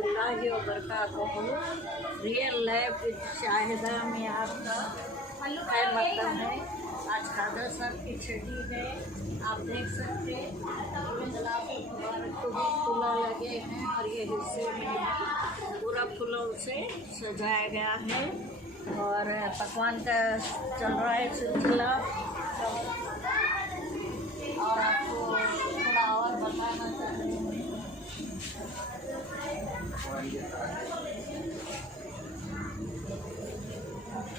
रहमतुल्लाहि व बरकातुहू। Real life with Shahida में आपका खैर मकदम है। आज खाजा साहब की छठी है, आप देख सकते हैं मुबारक को भी फूला लगे हैं और ये हिस्से में पूरा फूलों से सजाया गया है और पकवान का चल रहा है सिलसिला। और आपको थोड़ा और बताना चाहती हूँ,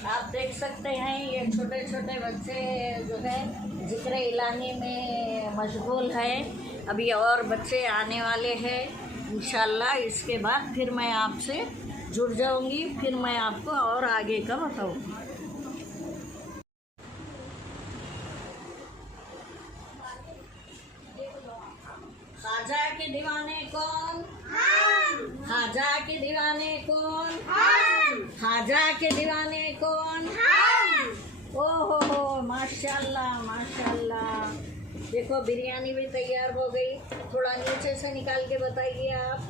आप देख सकते हैं ये छोटे छोटे बच्चे जो है जिक्र इलाही में मशगूल है। अभी और बच्चे आने वाले हैं इंशाल्लाह। इसके बाद फिर मैं आपसे जुड़ जाऊंगी, फिर मैं आपको और आगे का बताऊंगी। खाजा के दीवाने कौन? खाजा के दीवाने कौन? खाजा के दीवाने कौन? ओहो माशाल्लाह माशाल्लाह। देखो बिरयानी भी तैयार हो गई। थोड़ा नीचे से निकाल के बताइए आप।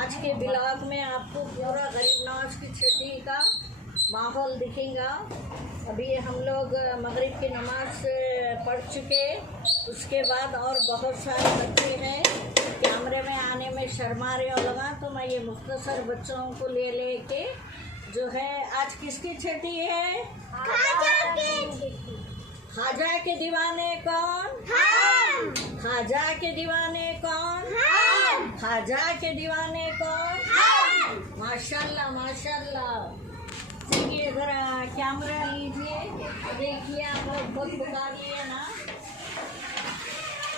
आज के ब्लॉग में आपको पूरा गरीब नवाज की छठी का माहौल दिखेगा। अभी हम लोग मगरिब की नमाज पढ़ चुके, उसके बाद और बहुत सारे बच्चे हैं कैमरे में आने में शर्मा रहे हो लगा, तो मैं ये मुख्तसर बच्चों को ले के जो है। आज किसकी छठी है? खाजा के दीवाने कौन? खाजा के दीवाने कौन? खाजा के दीवाने कौन? माशाल्लाह माशाल्लाह। देखिए ज़रा कैमरा लीजिए, देखिए आप लोग बहुत पुकारिए ना।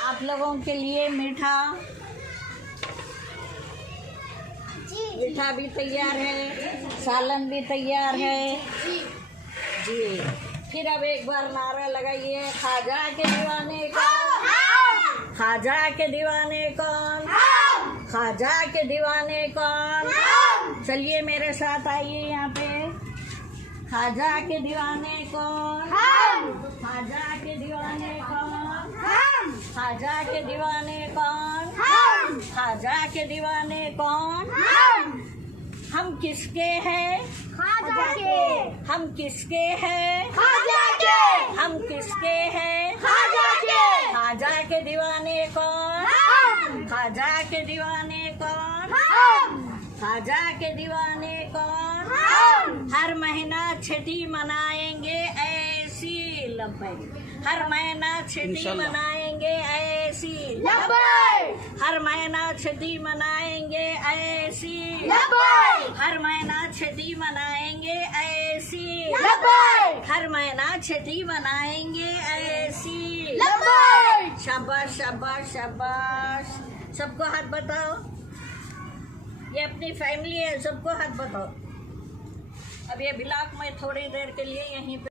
आप लोगों के लिए मीठा भी तैयार है, सालन भी तैयार है जी। फिर अब एक बार नारा लगाइए, खाजा के दीवाने कौन? खाजा के दीवाने कौन? खाजा के दीवाने कौन? चलिए मेरे साथ आइए यहाँ पे। खाजा के दीवाने कौन? खाजा के दीवाने कौन? खाजा के दीवाने कौन? खाजा के दीवाने कौन? हम किसके हैं? खाजा के। हम किसके हैं? खाजा के। हम किसके हैं? खाजा के। खाजा के दीवाने कौन? खाजा के दीवाने कौन? खाजा के दीवाने कौन? हर महीना छठी मनाएंगे ऐसी लब्बैक। हर महीना छठी मनाएंगे ऐसी लब्बैक। हर महीना छठी मनाएंगे ऐसी लब्बैक। हर महीना छठी मनाएंगे ऐसी लब्बैक। हर महीना छठी मनाएंगे ऐसी लब्बैक। शाबाश शाबाश शाबाश। सबको हाथ बताओ, ये अपनी फैमिली है, सबको हाथ बताओ। अब ये ब्लॉग में थोड़ी देर के लिए यहीं पे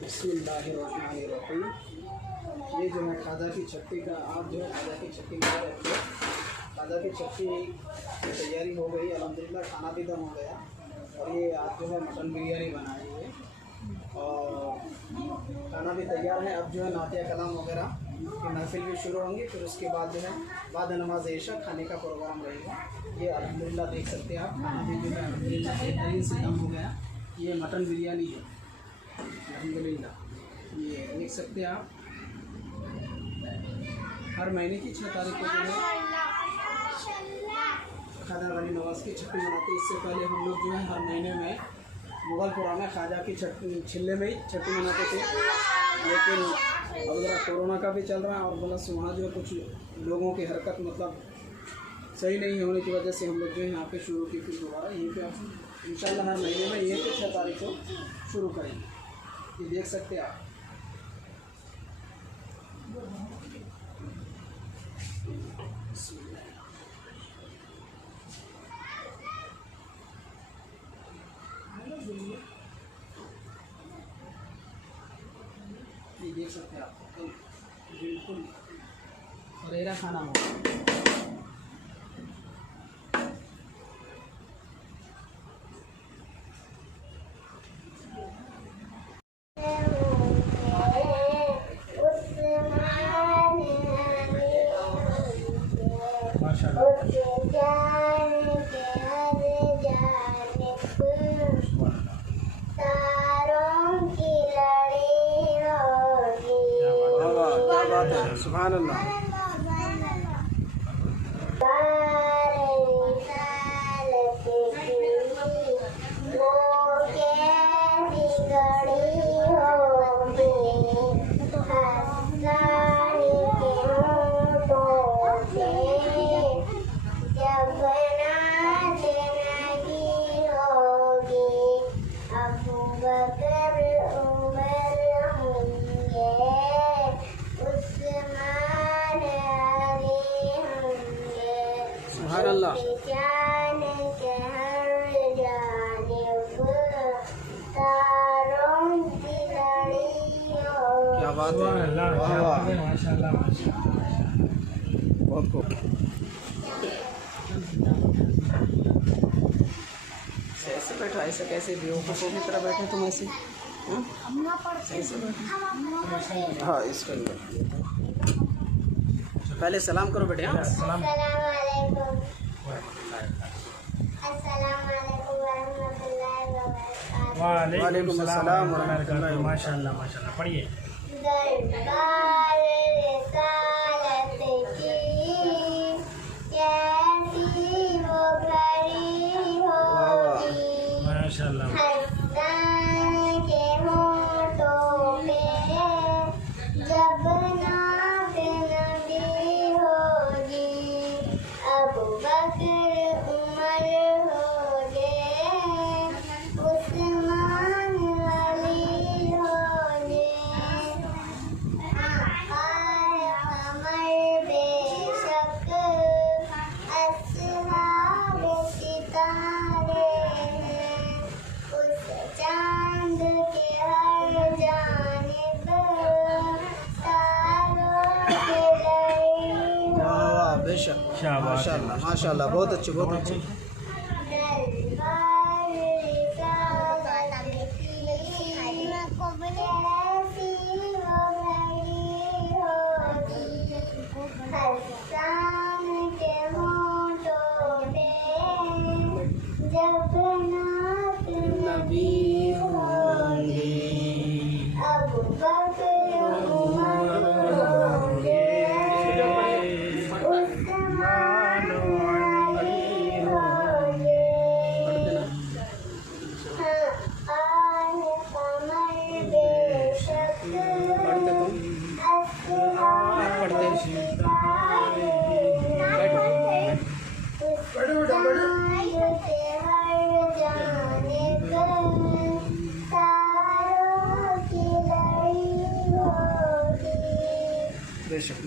बिस्मिल्लाहिर्रहमानिर्रहीम। ये जो है खाजा की चक्की का, आप जो है खाजा की चक्की में रखिए। खाजा की चक्की की तैयारी हो गई, अल्हम्दुलिल्लाह खाना भी दम हो गया। और ये आज जो है मटन बिरयानी बनाई है और खाना भी तैयार है। अब जो है नातिया कलाम वगैरह की महफिल भी शुरू होंगी, फिर उसके बाद जो है बाद नमाज इशा खाने का प्रोग्राम रहेगा। ये अल्हम्दुलिल्लाह देख सकते हैं आप, खाना भी जो है अल्हम्दुलिल्लाह बेहतरीन से दम हो गया। ये मटन बिरयानी है अल्हम्दुलिल्लाह, ये देख सकते हैं आप। हर महीने की 6 तारीख को जो है खाजा वाली नवाज की छुट्टी मनाते हैं। इससे पहले हम लोग जो है हर महीने में मुगलपुरा में खाजा की छिल्ले में ही छुट्टी मनाते थे, लेकिन अब ज़रा कोरोना का भी चल रहा है और प्लस वहाँ जो है कुछ लोगों की हरकत मतलब सही नहीं होने की वजह से हम लोग जो है यहाँ पे शुरू की, फिर दोबारा यहीं पे इंशाल्लाह हर महीने में यहीं पे 6 तारीख को शुरू करेंगे। ये देख सकते हैं आप। ये देख सकते हैं आप, बिल्कुल रेरा खाना हो। सुभान अल्लाह। सुभान अल्लाह। क्या बात है, माशाल्लाह बहुत खूब। ऐसे बैठा, ऐसे कैसे बेवकूफ़ों की तरह बैठे तुम ऐसे? ऐसे बैठे। हाँ इसको पहले सलाम करो बेटे। हाँ सलाम। वालेकुम अस्सलाम वरहमतुल्लाहि। माशाल्लाह माशाल्लाह, पढ़िए। दरबार रिसालत की कैसी वो घड़ी होगी, माशाल्लाह। हसन के होठों पे जब नात नबी होगी, अबू बकर उमर होगे, उस्मान अली होगे। माशाल्लाह माशाल्लाह, बहुत अच्छे बहुत अच्छे। नबी होंगे बेशक।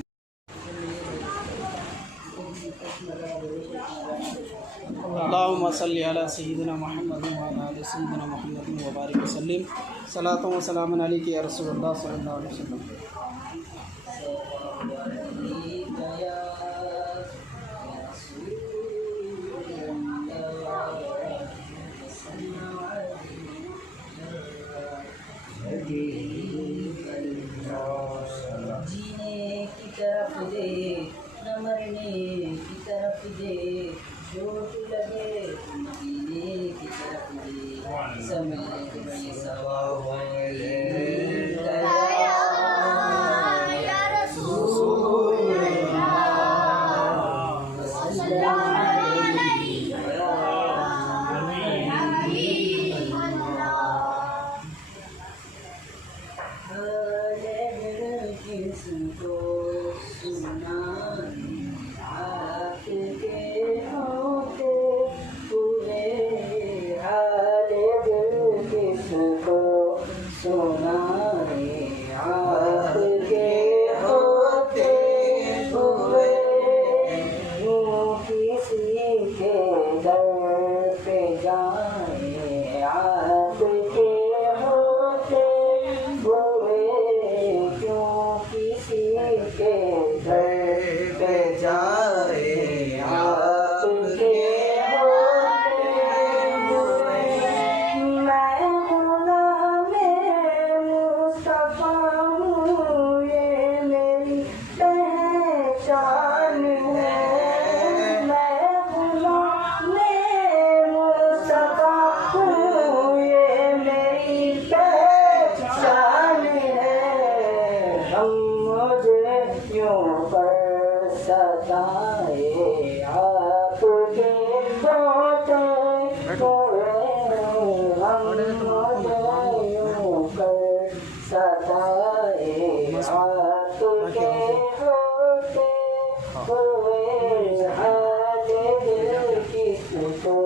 अल्लाहुम्मा सल्ली अला सय्यिदिना मुहम्मद व अला आलि सय्यिदिना मुहम्मद व बारिक वसल्लिम। सलातु व सलामुन अलैका या रसूलल्लाह सल्लल्लाहु अलैहि वसल्लम। जीने की तरफ दे न मरने की तरफ दे, चोट लगे जीने की तरफ दे, समझने की बड़ी सवाब किसको सुना आपके होते पूरे हाल दिल, किसको सुना आपके होते हुए, किसी के दर पे जाए आपके होते हुए, क्यों किसी के दर पे जाए आपके होते हुए। मैं गुलाम मुस्तफा हूँ, ये मेरी पहचान है। मैं गुलाम मुस्तफा हूँ, ये मेरी पहचान है। हम मुझे यूं कर सताए आपके होते हुए, हम मुझे यूं कर सताए आपके होते हुए, हाल दिल किसको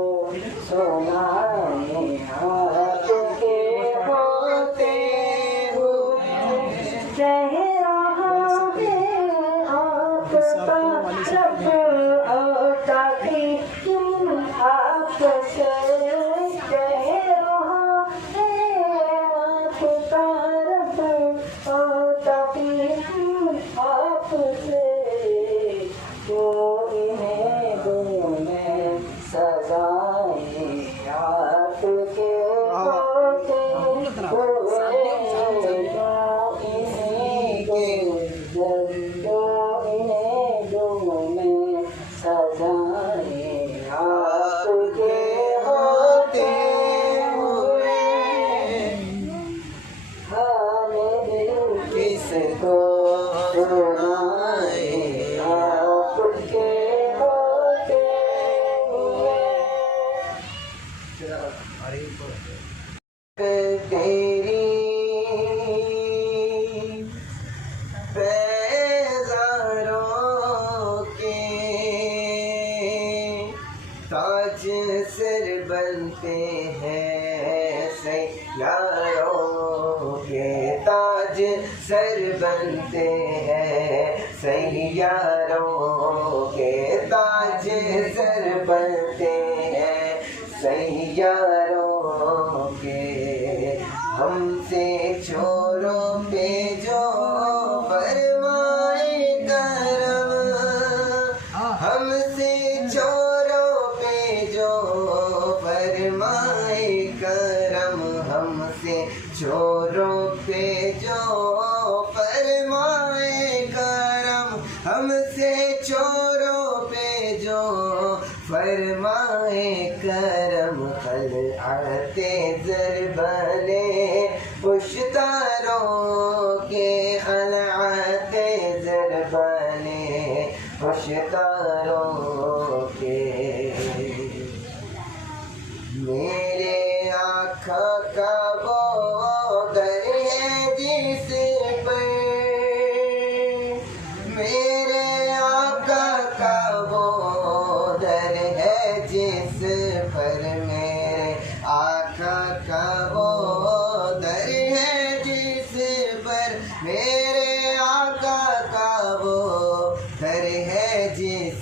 सुनाए आपके होते हुए। चेहरा है आपका रब ताकि तुम आपसे, चेहरा है आपका रब ताकि तुम आपसे, तो इन्हें दूँ मैं सजाए आपके होते हुए, ताज सिर बनते हैं सैयारों के, ताज सर बनते हैं सैयारों के, ताज सर बनते हैं सैयारों के। हमसे छोरों पे जो फरमाए करम, हमसे चोरों पे जो फरमाए करम, हमसे चोरों पे जो फरमाए करम, कल आते ज़रबने पुश्तारों के, कल आते ज़रबने पुश्तारों के। मेरे आँखों का वो दर है जिस पर, मेरे आका का वो दर है जिस पर, मेरे आका का वो दर है जिस पर, मेरे आका का वो दर है जिस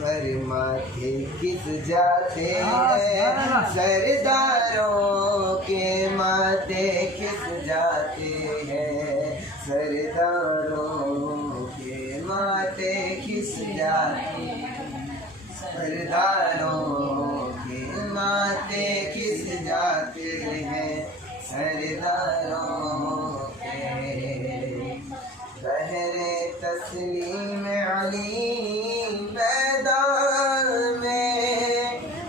पर, माथे किस जाते हैं सरदारों के, माथे किस जाते हैं सरदारों के, माथे किस जाते हैं सरदारों के, माथे किस जाते हैं सरदारों के। बहरे तस्लीम अली मैदान में,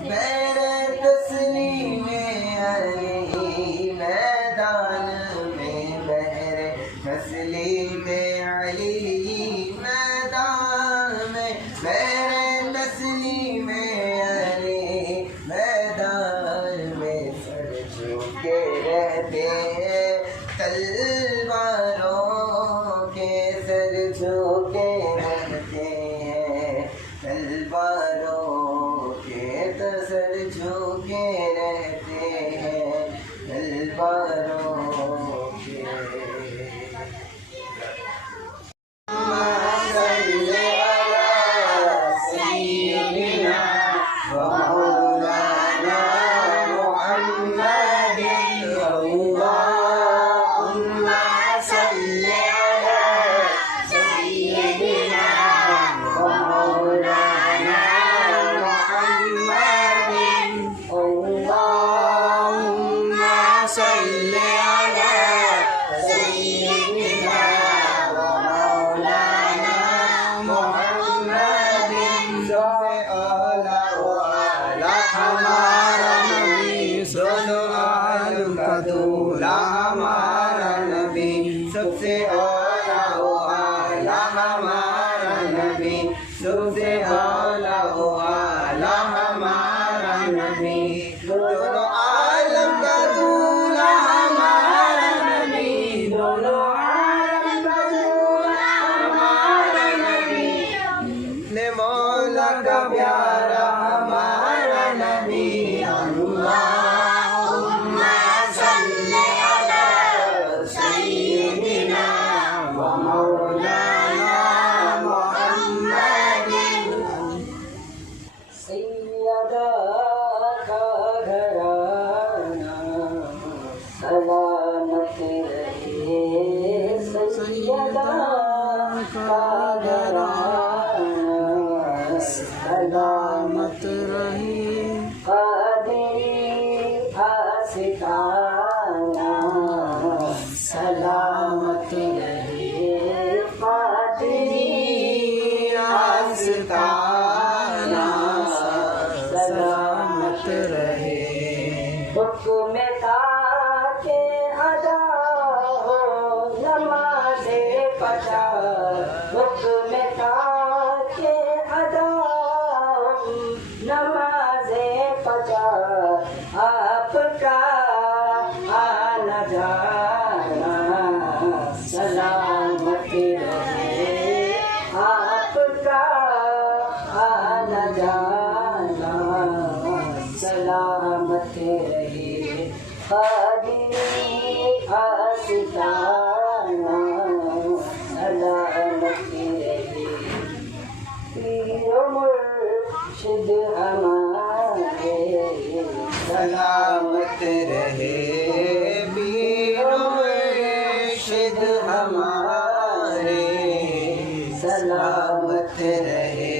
बहरे तस्लीम अली मैदान में, बहरे तस्लीम अली मैदान में, बहरे तस्लीम अली मैदान में, सर झुके रहते हैं तलवारों के, सर झुके रहते हैं तलवारों के, तो सर झुके रहते हैं तलवारों के। सबसे आला वो आला हमारा नबी, सबसे आला वो आला हमारा नबी, दोनों आलम का दूल्हा हमारा नबी, दोनों आलम का दूल्हा हमारा नबी, ने मौला का प्यारा हमारा नबी। अल्लाहुम्मा सल्ली अला सय्यिदिना व मौलाना मुहम्मदिन। सैयदा का घराना सलामत रहे, सैयदा का घराना सलामत रहे, कादिरी आशिकाना सलामत रहे, कादिरी आशिकाना सलामत रहे। हुक्म के अदा हो नमाज़े पढ़ा, हुक्म के अदा नमाज़े पढ़ा, आपका आना जाना सलामत रहे, आपका आना जाना सलामत रहे, कादिरी आशिकाना सलामत रहे। पीर मुर्शिद हमारे सलामत रहे, पीर मुर्शिद हमारे सलामत रहे।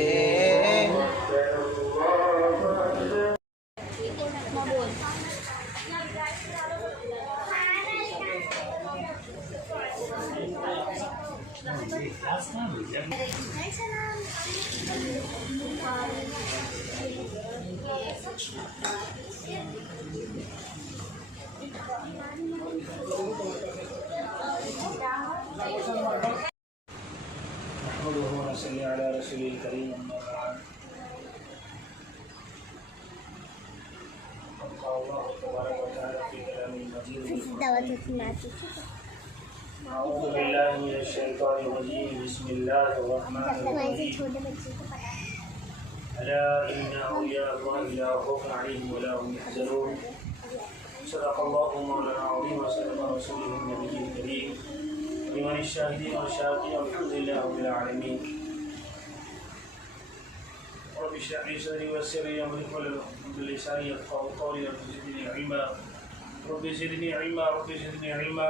नहमदुहु व नसल्ली अला रसूलिल करीम अम्मा बाद अल्लाहु तबारक व तआला फी कलामिल मजीद अऊज़ु बिल्लाहि मिनश शैतानिर रजीम बिस्मिल्लाहिर रहमानिर रहीम अला इन्ना औलिया अल्लाहि ला खौफुन अलैहिम व ला हुम यहज़नून सदक़ल्लाहु मौलाना अज़ीम व सदक़ रसूलुहुन नबिय्युल करीम लिमन शाहिदीन व शाकिरीन अल्हम्दुलिल्लाहि रब्बिल आलमीन रब्बि इश्रह ली सदरी व यस्सिर ली अमरी वाहलुल उक़दतम मिन लिसानी यफ़क़हू क़ौली रब्बि ज़िदनी इल्मा रब्बि ज़िदनी इल्मा रब्बि ज़िदनी इल्मा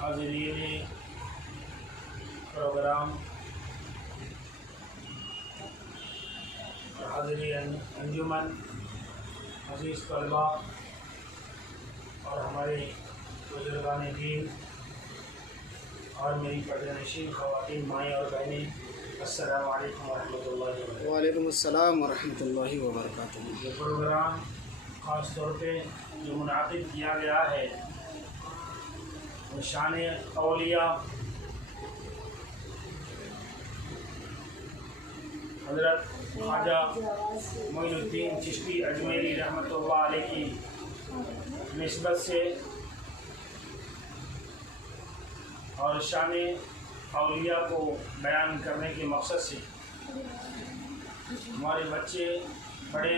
हाज़िरीन प्रोग्राम और हाज़िरीन अंजुमन अज़ीज़ तलबा और हमारे बुजुर्गान दीन और मेरी पर्दानशीन ख़वातीन माएँ और बहनें, अस्सलामु अलैकुम व रहमतुल्लाहि व बरकातुहू। वालेकुम अस्सलाम व रहमतुल्लाहि व बरकातुहू. ये प्रोग्राम ख़ास तौर पे जो मुनाक़िद किया गया है वो शान औलिया हज़रत ख्वाजा मोइनुद्दीन चिश्ती अजमेरी रहमतुल्लाह अलैह की निस्बत से और शान औलिया को बयान करने के मकसद से हमारे बच्चे बड़े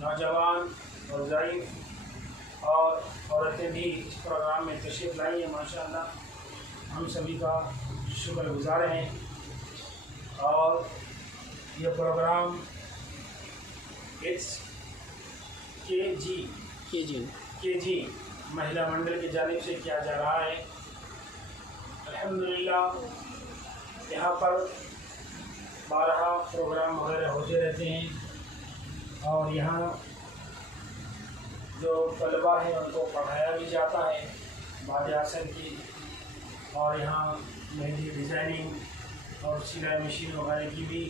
नौजवान और ज़ईफ़ और औरतें भी इस प्रोग्राम में तशरीफ़ लाई हैं. माशाअल्लाह हम सभी का शुक्रगुज़ार हैं. और यह प्रोग्राम के जी महिला मंडल की जानिब से किया जा रहा है. अल्हम्दुलिल्लाह यहाँ पर 12 प्रोग्राम वगैरह होते रहते हैं और यहाँ जो तलबा हैं उनको पढ़ाया भी जाता है बाद आसन की, और यहाँ मेहंदी डिज़ाइनिंग और सिलाई मशीन वगैरह की भी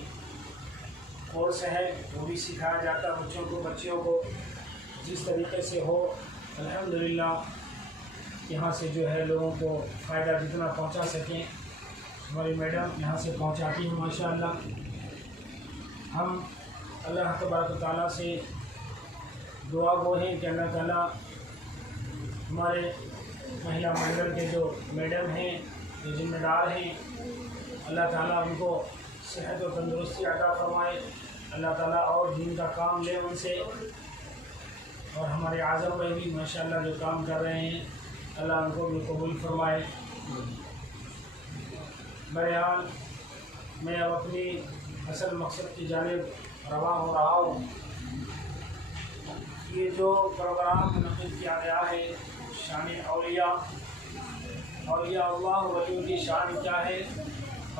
कोर्स है, वो भी सिखाया जाता है बच्चियों को जिस तरीके से हो. अल्हम्दुलिल्लाह यहाँ से जो है लोगों को फ़ायदा जितना पहुँचा सकें हमारी मैडम यहाँ से पहुँचाती हैं माशाअल्लाह. हम अल्लाह तबारक व तआला से दुआ गो हैं कि अल्लाह ताला हमारे महिला मंडल के जो मैडम हैं, जो जिम्मेदार हैं, अल्लाह ताला उनको सेहत और तंदुरुस्ती अता फरमाए. अल्लाह ताला और दीन का काम ले उनसे. और हमारे आज़म भाई भी माशाअल्लाह जो काम कर रहे हैं अल्लाह उनको भी कबूल फरमाए. बहरहाल मैं अब अपनी असल मकसद की जानिब रवा हो रहा हूँ. ये जो प्रोग्राम मुनक़िद किया गया है शान औलिया अल्लाह वली की शान क्या है.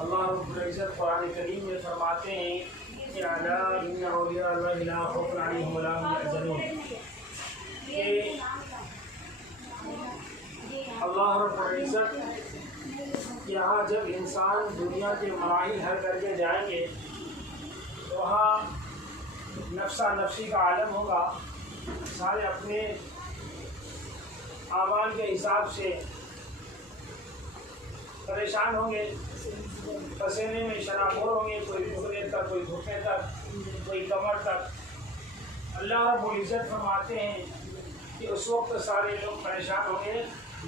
अल्लाह रब्बुल इज़्ज़त कुरान करीम में फरमाते हैं कि अला इन्ना औलिया अल्लाहि ला खौफुन अलैहिम व ला हुम यहज़नून. ये अल्लाह रब्बुल इज़्ज़त यहाँ जब इंसान दुनिया के मराहिल हर करके जाएंगे तो वहाँ नफ्सा नफ्सी का आलम होगा. सारे अपने आमाल के हिसाब से परेशान होंगे, पसीने में शराबोर होंगे, कोई झुकने तक, कोई घुटने तक, कोई कमर तक. अल्लाह रब्बुल इज़्ज़त फरमाते हैं कि उस वक्त सारे लोग परेशान होंगे,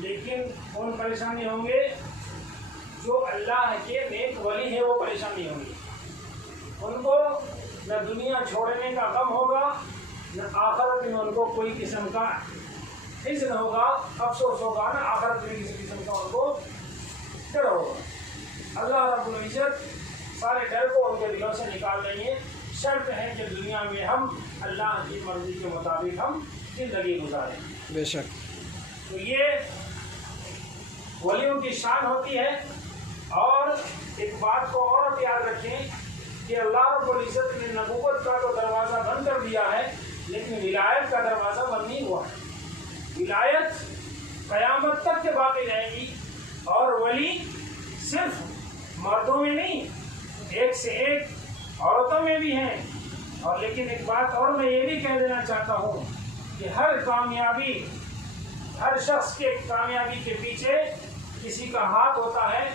लेकिन कौन परेशान नहीं होंगे? जो अल्लाह के नेक वली है वो परेशान नहीं होंगे. उनको न दुनिया छोड़ने का गम होगा, न आखिरत में उनको कोई किस्म का हिज़्न होगा, अफसोस होगा, न आखिरत में किसी किस्म का उनको डर होगा. अल्लाह रब्बुल इज़्ज़त सारे डर को उनके दिलों से निकाल देंगे. शर्त है कि दुनिया में हम अल्लाह की मर्जी के मुताबिक हम ज़िंदगी गुजारें। बेशक। तो ये वलियों की शान होती है। और एक बात को और याद रखें कि अल्लाह रब्बुल इज़्ज़त ने नबूवत का तो दरवाज़ा बंद कर दिया है, लेकिन विलायत का दरवाज़ा बंद नहीं हुआ है। विलायत क़यामत तक के बाकी रहेगी। और वली सिर्फ मर्दों में नहीं, एक से एक औरतों में भी हैं। और लेकिन एक बात और मैं ये भी कह देना चाहता हूँ कि हर शख्स के कामयाबी के पीछे किसी का हाथ होता है,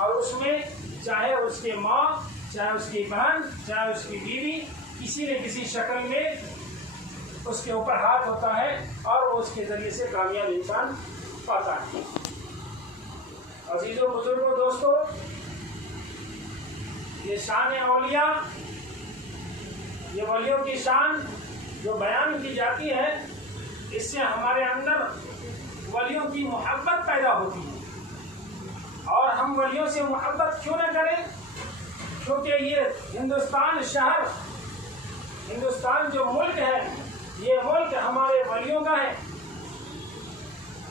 और उसमें चाहे उसके माँ, चाहे उसकी बहन, चाहे उसकी बीवी, किसी न किसी शक्ल में उसके ऊपर हाथ होता है और उसके ज़रिए से कामयाब इंसान पाता है। अजीज़ों बुजुर्गों दोस्तों, ये शान औलिया, ये वलियों की शान जो बयान की जाती है, इससे हमारे अंदर वलियों की मोहब्बत पैदा होती है। और हम वलियों से मोहब्बत क्यों न करें? क्योंकि ये हिंदुस्तान शहर, हिंदुस्तान जो मुल्क है, ये मुल्क हमारे वलियों का है।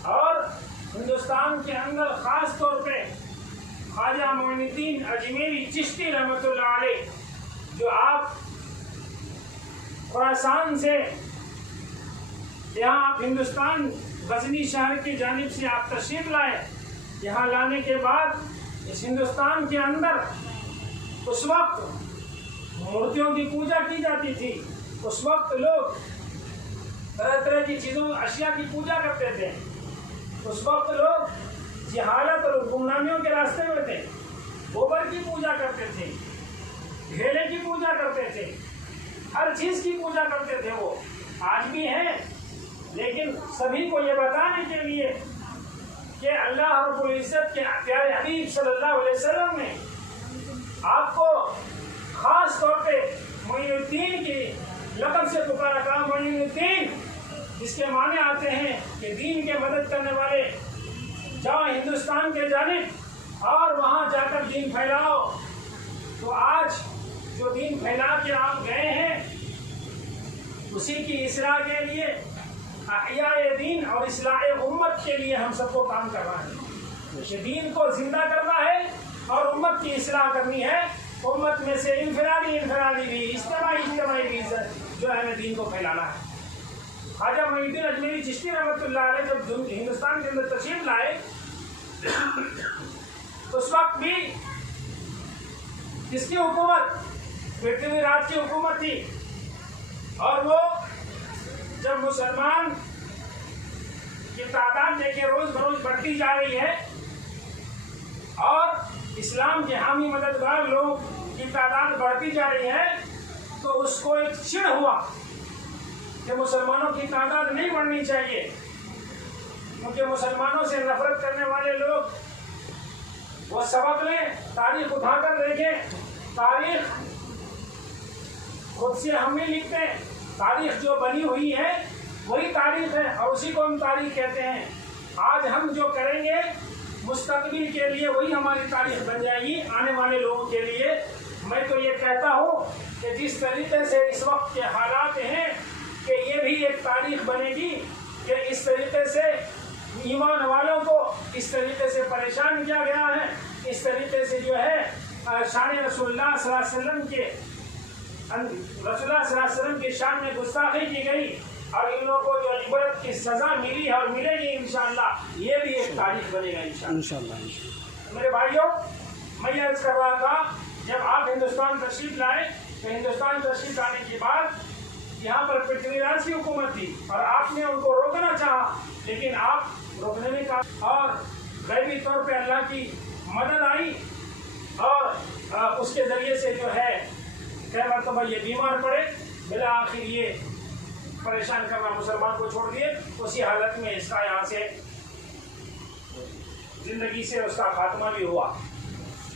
और हिंदुस्तान के अंदर ख़ास तौर पे ख्वाजा मोइनुद्दीन अजमेरी चिश्ती रहमतुल्लाह अलैह, जो आप खुरासान से यहाँ आप हिंदुस्तान गजनी शहर की जानिब से आप तशरीफ लाए। यहाँ लाने के बाद इस हिंदुस्तान के अंदर उस वक्त मूर्तियों की पूजा की जाती थी। उस वक्त लोग तरह तरह की चीज़ों, अशिया की पूजा करते थे। उस वक्त लोग जहालत और गुमनामियों के रास्ते में थे। गोबर की पूजा करते थे, ढेले की पूजा करते थे, हर चीज़ की पूजा करते थे। वो आज भी हैं, लेकिन सभी को ये बताने के लिए कि अल्लाह रब्बुल इज़्ज़त के प्यारे हबीब सल्लल्लाहु अलैहि वसल्लम ने आपको खास तौर पे मोइनुद्दीन की लक़ब से पुकारा था। मोइनुद्दीन, जिसके माने आते हैं कि दीन के मदद करने वाले, जाओ हिंदुस्तान के जानिब और वहाँ जाकर दीन फैलाओ। तो आज जो दीन फैला के आप गए हैं, उसी की इस्लाह के लिए, अहयाए दीन और इस्लाह उम्मत के लिए हम सबको काम करना है। कि दीन को जिंदा करना है और उम्मत की इस्लाह करनी है। उम्मत में से इनफरादी भी, इज्तिमाई भी जो है दीन को फैलाना है। ख्वाजा मोइनुद्दीन अजमेरी चिश्ती रहमतुल्लाह अलैह जब हिंदुस्तान के अंदर तशरीफ लाए, उस वक्त भी किसकी हुकूमत? पृथ्वीराज की हुकूमत थी। और वो जब मुसलमान की तादाद देखिए रोज बरोज बढ़ती जा रही है और इस्लाम के हामी मददगार लोग की तादाद बढ़ती जा रही है, तो उसको एक चिढ़ हुआ कि मुसलमानों की तादाद नहीं बढ़नी चाहिए, क्योंकि मुसलमानों से नफरत करने वाले लोग वो सबक लें, तारीख उठाकर देखें। तारीख खुद से हम नहीं लिखते, तारीख जो बनी हुई है वही तारीख है और उसी को हम तारीख कहते हैं। आज हम जो करेंगे मुस्तकबिल के लिए वही हमारी तारीख बन जाएगी आने वाले लोगों के लिए। मैं तो ये कहता हूँ कि जिस तरीके से इस वक्त के हालात हैं कि ये भी एक तारीख बनेगी कि इस तरीके से ईमान वालों को इस तरीके से परेशान किया गया है, इस तरीके से जो है शान रसूलुल्लाह सल्लल्लाहु अलैहि वसल्लम की शान में गुस्ताखी की गई और इन लोगों को जो इबरत की सज़ा मिली है और मिलेगी इंशाअल्लाह, ये भी एक तारीख बनेगा इंशाअल्लाह। मेरे भाइयों, मैं ये अर्ज़ कर रहा था, जब आप हिंदुस्तान तशरीफ लाए तो हिंदुस्तान तशरीफ लाने के बाद यहाँ पर पृथ्वीराज की हुकूमत थी और आपने उनको रोकना चाहा, लेकिन आप रोकने में का और गैबी तौर पे अल्लाह की मदद आई और उसके ज़रिए से जो है कई मरतबा ये बीमार पड़े, बिला आखिर ये परेशान करना मुसलमान को छोड़ दिए। उसी हालत में इसका यहाँ से ज़िंदगी से उसका खात्मा भी हुआ।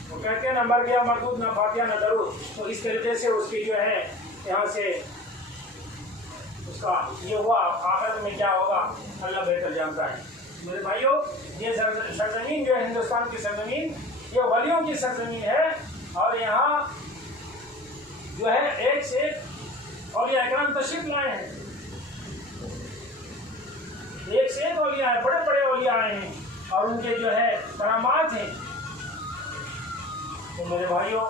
वो कहते हैं ना, मर गया मरदूद, ना फातिया ना दरूद। तो इस तरीके से उसकी जो है यहाँ से उसका ये हुआ। आखिरत में क्या होगा अल्लाह बेहतर जानता है। मेरे भाइयों, ये सरजमीन जो है हिंदुस्तान की सरजमीन, ये वलियों की सरजमीन है और यहाँ जो है एक से एक औलिया इकराम तशरीफ लाए हैं, एक से एक औलिया है, बड़े बड़े औलिया आए हैं और उनके जो है करामात हैं। तो मेरे भाइयों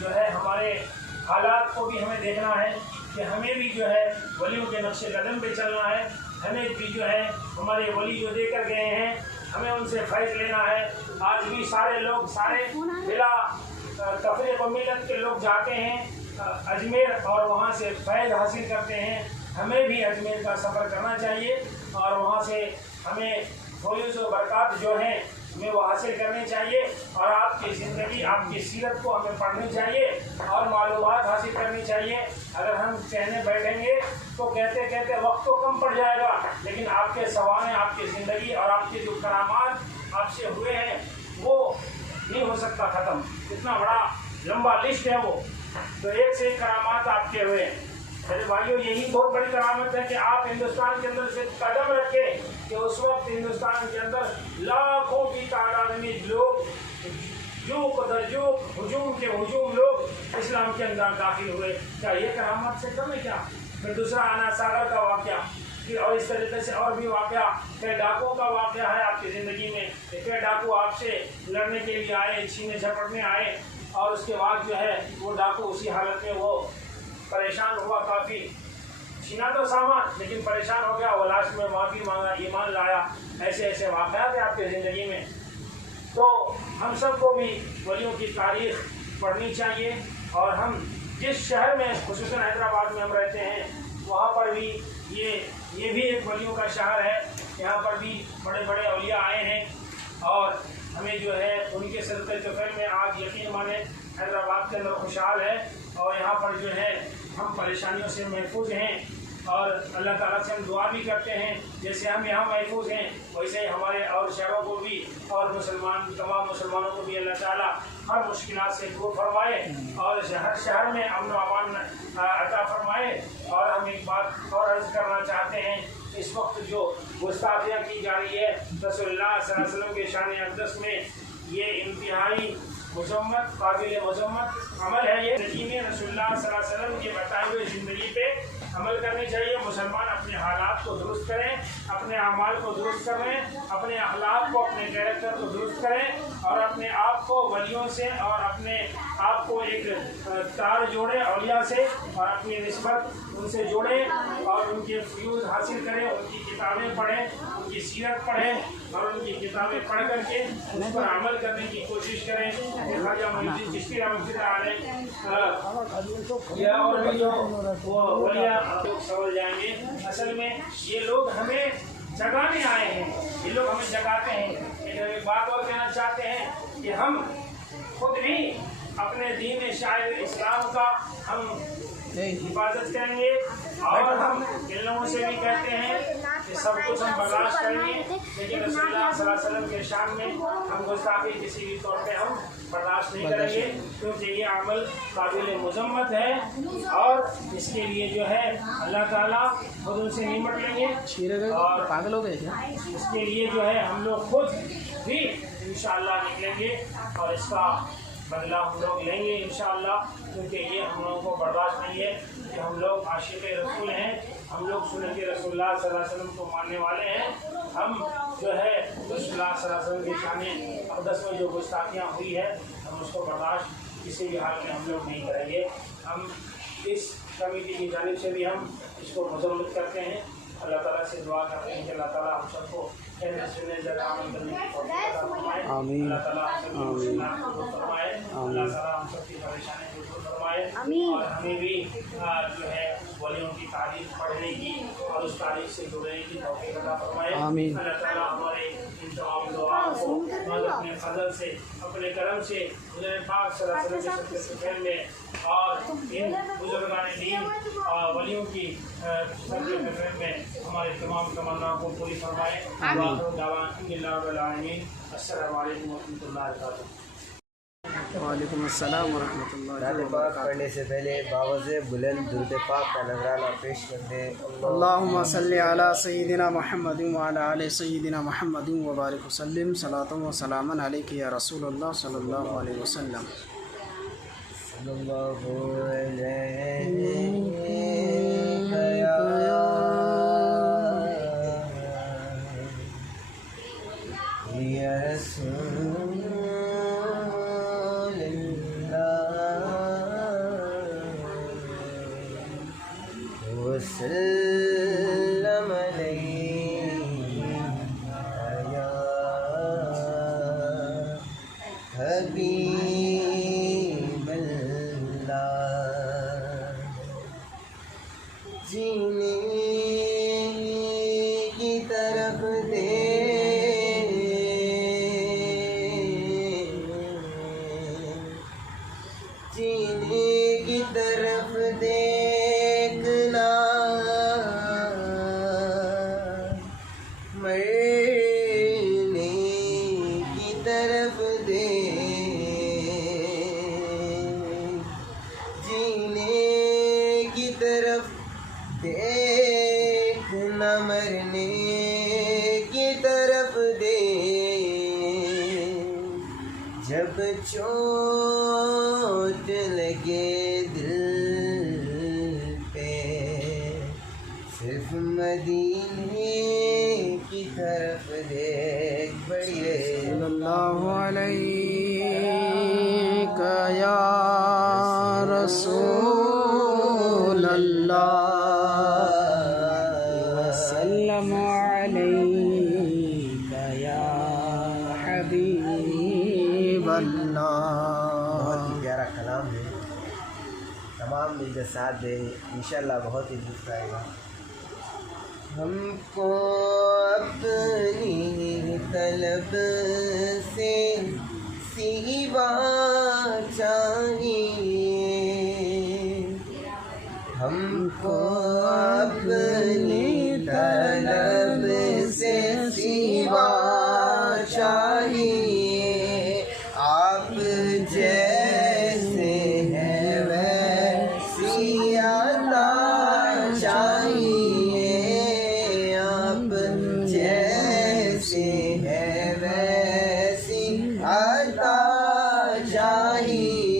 जो है हमारे हालात को भी हमें देखना है कि हमें भी जो है वलियों के नक्शे कदम पे चलना है, हमें भी जो है हमारे वली जो देकर गए हैं हमें उनसे फैज़ लेना है। आज भी सारे लोग सारे जिला तफरीक़ व मिलत के लोग जाते हैं अजमेर और वहाँ से फैज़ हासिल करते हैं। हमें भी अजमेर का सफ़र करना चाहिए और वहाँ से हमें फयूज़ व बरक़ात जो हैं हमें वो हासिल करनी चाहिए और आपकी ज़िंदगी आपकी सीरत को हमें पढ़नी चाहिए और मालूमात हासिल करनी चाहिए। अगर हम कहने बैठेंगे तो कहते कहते वक्त तो कम पड़ जाएगा, लेकिन आपके सवाल आपकी ज़िंदगी और आपके जो करामात आपसे हुए हैं वो नहीं हो सकता ख़त्म। इतना बड़ा लंबा लिस्ट है वो, तो एक से एक करामात आपके हुए हैं। मेरे भाइयों यही बहुत बड़ी करामत है कि आप हिंदुस्तान के अंदर से कदम रखें कि उस वक्त हिंदुस्तान के अंदर लाखों की तादाद में लोग जुक दरजुक हुजूम के हुजूम लोग इस्लाम के अंदर दाखिल हुए। क्या ये करामत से कम है क्या? फिर दूसरा आना सागर का वाक़या, फिर और इस तरीके से और भी वाक़या, कई डाकुओं का वाक़या है आपकी ज़िंदगी में। कई डाकू आपसे लड़ने के लिए आए, छीने झपटने आए और उसके बाद जो है वो डाकू उसी हालत में वो परेशान हुआ, काफ़ी छीना तो सामान लेकिन परेशान हो गया, वो लास्ट में माफ़ी मांगा, ईमान लाया। ऐसे ऐसे वाक़यात हैं आपकी ज़िंदगी में। तो हम सबको भी वलियों की तारीख़ पढ़नी चाहिए और हम जिस शहर में खुसूसन हैदराबाद में हम रहते हैं वहाँ पर भी ये भी एक वलियों का शहर है। यहाँ पर भी बड़े बड़े औलिया आए हैं और हमें जो है उनके सदक़े फ़ज़ल में आज यकीन माने हैदराबाद के अंदर खुशहाल है और यहाँ पर जो है हम परेशानियों से महफूज हैं और अल्लाह ताला से हम दुआ भी करते हैं। जैसे हम यहाँ महफूज हैं वैसे ही हमारे और शहरों को भी और तमाम मुसलमानों को भी अल्लाह ताला हर मुश्किलात से दूर फरमाए और हर शहर में अमन व अमान अता फरमाए। और हम एक बात और अर्ज़ करना चाहते हैं, इस वक्त जो गुस्ताखियाँ की जा रही है रसूलुल्लाह सल्लल्लाहु अलैहि वसल्लम के शान अक़दस में, ये इंतहाई मुजम्मत काबिल मुजम्मत अमल है। ये ज़िंदगी में रसूलुल्लाह सल्लल्लाहु अलैहि वसल्लम के बताए हुए ज़िंदगी पे अमल करनी चाहिए। मुसलमान अपने हालात को दुरुस्त करें, अपने अमाल को दुरुस्त करें, अपने अखलाक को अपने कैरेक्टर को दुरुस्त करें और अपने आप को वलियों से और अपने आप को एक तार जोड़ें औलिया से और अपनी निस्बत उनसे जोड़ें और उनके फ्यूज़ हासिल करें, उनकी किताबें पढ़ें, उनकी सीरत पढ़ें और उनकी किताबें पढ़ करके उस पर अमल करने की कोशिश करें। ख्वाजा मुइनुद्दीन चिश्ती रहमतुल्लाह अलैह और भी जो वो वलिया समझ जाएंगे। असल में ये लोग हमें जगाने आए हैं, ये लोग हमें जगाते हैं। एक बात और कहना चाहते हैं कि हम खुद भी अपने दीन शायर इस्लाम का हम हिफाजत करेंगे और हम इन लोगों से भी कहते हैं कि सब कुछ हम बर्दाश्त करेंगे, लेकिन रसूलुल्लाह सल्लल्लाहु अलैहि वसल्लम के शान में हम गुस्ताखी किसी भी तौर पे हम बर्दाश्त नहीं करेंगे, क्योंकि ये अमल काबिल मुजम्मत है और इसके लिए जो है अल्लाह ताला खुद उनसे निमट लेंगे और पागल हो गए इसके लिए जो है हम लोग खुद भी इंशाअल्लाह निकलेंगे और इसका बदला हम लोग लेंगे इंशाअल्लाह, क्योंकि ये हम लोगों को बर्दाश्त नहीं है कि हम लोग आशिक़ रसूल हैं, हम लोग सुन्नत रसूलुल्लाह सल्लल्लाहु अलैहि वसल्लम को मानने वाले हैं। हम जो है रसूलुल्लाह सल्लल्लाहु अलैहि वसल्लम की शान अक़दस में जो गुस्ताखियाँ हुई है हम उसको बर्दाश्त किसी भी हाल में हम लोग नहीं करेंगे। हम इस कमेटी की जानिब से भी हम इसको मजम्मत करते हैं। अल्लाह ताला से दुआ करते हैं कि अल्लाह ताला हम सबको सुनने जगह अमल करने की तौफ़ीक़ अता फरमाए। अल्लाह ताला हम सबकी मुश्किलात को दूर फरमाए, अल्लाह ताला हम सबकी परेशानियों को दूर फरमाए और हमें भी जो है वलियों की तारीफ़ पढ़ने की और उस तारीफ़ से जुड़ने की तौफ़ीक़ अता फरमाए। अल्लाह ताला हमारे इन तमाम दुआओं को अपने फजल से अपने करम से हुज़ूर पाक सल्लल्लाहु अलैहि वसल्लम के सफ़र में और इन बुजुर्गान दीन वलियों की सफ़र में हमारे तमाम तमन्नाओं को पूरी फरमाए। वालेकुम अस्सलाम वरहमतुल्लाहि नाते पाक पढ़ने से पहले बावज़े बुलंद दुरूद पाक का नजराना पेश कर दे। अल्लाहुम्मा सल्लि अला सय्यिदिना मुहम्मदिन व अला आलि सय्यिदिना मुहम्मदिन व बारिक वसल्लिम सलातन व सलामन अलैका या रसूलल्लाह सल्लल्लाहु अलैहि वसल्लम। सल्लल्लाहु अलैहि या रसूलल्लाह वसल्लम अलैहि या हबीबल्लाह। जीने की तरफ दे जीने की तरफ देखना मरने की तरफ दे जीने की तरफ देखना मरने की तरफ दे जब चोट लगे दिल पे सिर्फ मदीने की तरफ देख बढ़िए सल्लल्लाहु अलैका या रसूल अल्लाह सल्लल्लाहु अलैका या हबीब अल्लाह। बहुत ही प्यारा कलाम है, तमाम मिलकर साथ दे इंशाल्लाह बहुत ही लुत्फ आएगा। हमको अपनी तलब से सिवा चाहिए हमको अपनी तलब से सिवा चाहिए आप जैसे हैं वैसी अता चाहिए आप जैसे हैं वैसी अता चाहिए